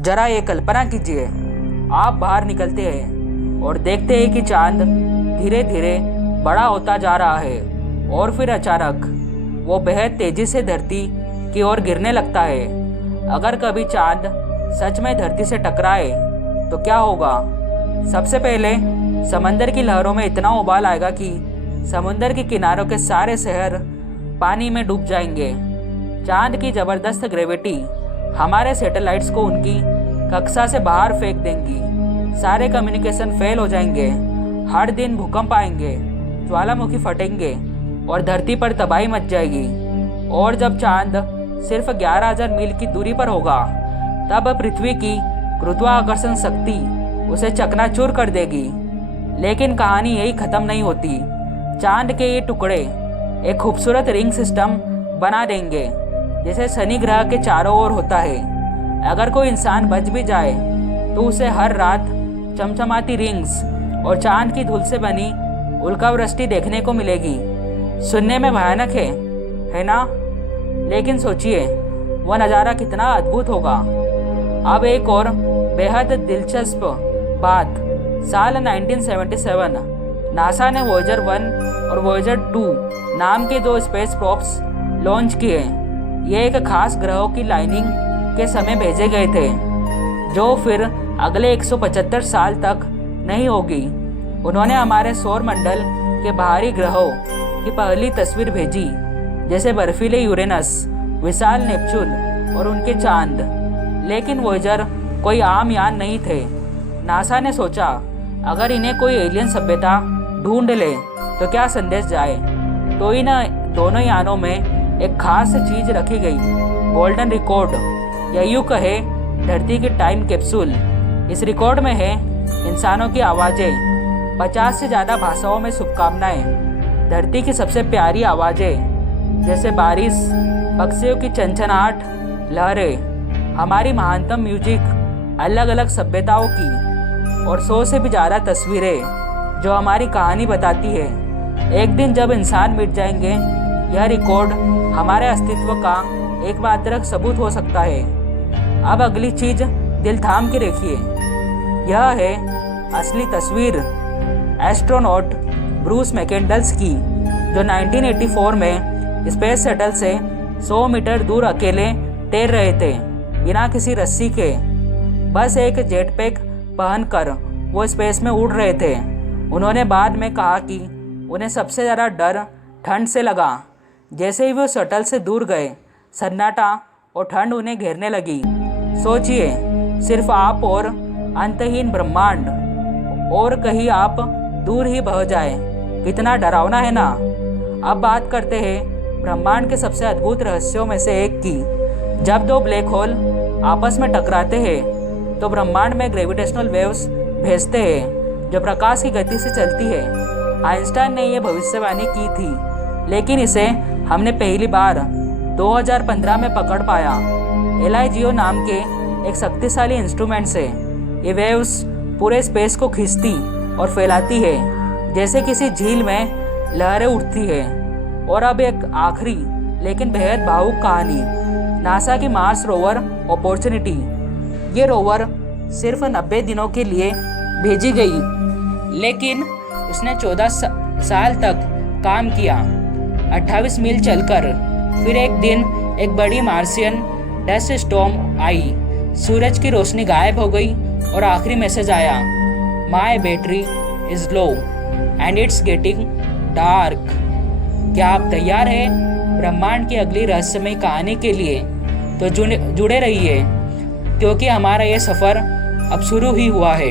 जरा ये कल्पना कीजिए, आप बाहर निकलते हैं और देखते हैं कि चांद धीरे धीरे बड़ा होता जा रहा है और फिर अचानक वो बेहद तेजी से धरती की ओर गिरने लगता है। अगर कभी चांद सच में धरती से टकराए तो क्या होगा? सबसे पहले समंदर की लहरों में इतना उबाल आएगा कि समुंदर के किनारों के सारे शहर पानी में डूब जाएंगे। चांद की ज़बरदस्त ग्रेविटी हमारे सैटेलाइट्स को उनकी कक्षा से बाहर फेंक देंगी। सारे कम्युनिकेशन फेल हो जाएंगे। हर दिन भूकंप आएंगे, ज्वालामुखी फटेंगे और धरती पर तबाही मच जाएगी। और जब चांद सिर्फ 11,000 मील की दूरी पर होगा तब पृथ्वी की गुरुत्वाकर्षण शक्ति उसे चकनाचूर कर देगी। लेकिन कहानी यही ख़त्म नहीं होती। चांद के ये टुकड़े एक खूबसूरत रिंग सिस्टम बना देंगे जैसे शनि ग्रह के चारों ओर होता है। अगर कोई इंसान बच भी जाए तो उसे हर रात चमचमाती रिंग्स और चांद की धूल से बनी उल्कावृष्टि देखने को मिलेगी। सुनने में भयानक है ना? लेकिन सोचिए वह नज़ारा कितना अद्भुत होगा। अब एक और बेहद दिलचस्प बात। साल 1977 नासा ने वॉयेजर 1 और वॉयेजर 2 नाम के 2 स्पेस प्रोब्स लॉन्च किए। ये एक खास ग्रहों की लाइनिंग के समय भेजे गए थे जो फिर अगले 175 साल तक नहीं होगी। उन्होंने हमारे सौर मंडल के बाहरी ग्रहों की पहली तस्वीर भेजी, जैसे बर्फीले यूरेनस, विशाल नेपच्यून और उनके चांद। लेकिन वॉयेजर कोई आम यान नहीं थे। नासा ने सोचा अगर इन्हें कोई एलियन सभ्यता ढूंढ ले तो क्या संदेश जाए। तो इन दोनों यानों में एक खास चीज़ रखी गई, गोल्डन रिकॉर्ड या यूँ कहे धरती की टाइम कैप्सूल। इस रिकॉर्ड में है इंसानों की आवाज़ें, 50 से ज़्यादा भाषाओं में शुभकामनाएं, धरती की सबसे प्यारी आवाज़ें जैसे बारिश, पक्षियों की चंचनाहट, लहरें, हमारी महानतम म्यूजिक, अलग अलग सभ्यताओं की और 100 से भी ज़्यादा तस्वीरें जो हमारी कहानी बताती है। एक दिन जब इंसान मिट जाएंगे यह रिकॉर्ड हमारे अस्तित्व का एकमात्र सबूत हो सकता है। अब अगली चीज़ दिल थाम के रखिए, यह है असली तस्वीर एस्ट्रोनॉट ब्रूस मैकेंडल्स की, जो 1984 में स्पेस शटल से 100 मीटर दूर अकेले तैर रहे थे बिना किसी रस्सी के। बस एक जेटपैक पहनकर वो स्पेस में उड़ रहे थे। उन्होंने बाद में कहा कि उन्हें सबसे ज़्यादा डर ठंड से लगा। जैसे ही वो शटल से दूर गए, सन्नाटा और ठंड उन्हें घेरने लगी। सोचिए, सिर्फ आप और अंतहीन ब्रह्मांड, और कहीं आप दूर ही बह जाए। कितना डरावना है ना? अब बात करते हैं ब्रह्मांड के सबसे अद्भुत रहस्यों में से एक की। जब 2 ब्लैक होल आपस में टकराते हैं तो ब्रह्मांड में ग्रेविटेशनल वेव्स भेजते हैं जो प्रकाश की गति से चलती है। आइंस्टाइन ने यह भविष्यवाणी की थी, लेकिन इसे हमने पहली बार 2015 में पकड़ पाया। LIGO नाम के एक शक्तिशाली इंस्ट्रूमेंट से ये वेव्स पूरे स्पेस को खींचती और फैलाती है जैसे किसी झील में लहरें उठती है। और अब एक आखिरी लेकिन बेहद भावुक कहानी, नासा की मार्स रोवर अपॉर्चुनिटी। ये रोवर सिर्फ 90 दिनों के लिए भेजी गई, लेकिन उसने 14 साल तक काम किया, 28 मील चलकर। फिर एक दिन एक बड़ी मार्शियन डस्ट स्टॉर्म आई, सूरज की रोशनी गायब हो गई और आखिरी मैसेज आया, my battery is low and it's getting dark. क्या आप तैयार हैं ब्रह्मांड की अगली रहस्यमय कहानी के लिए? तो जुड़े रहिए, क्योंकि हमारा ये सफ़र अब शुरू ही हुआ है।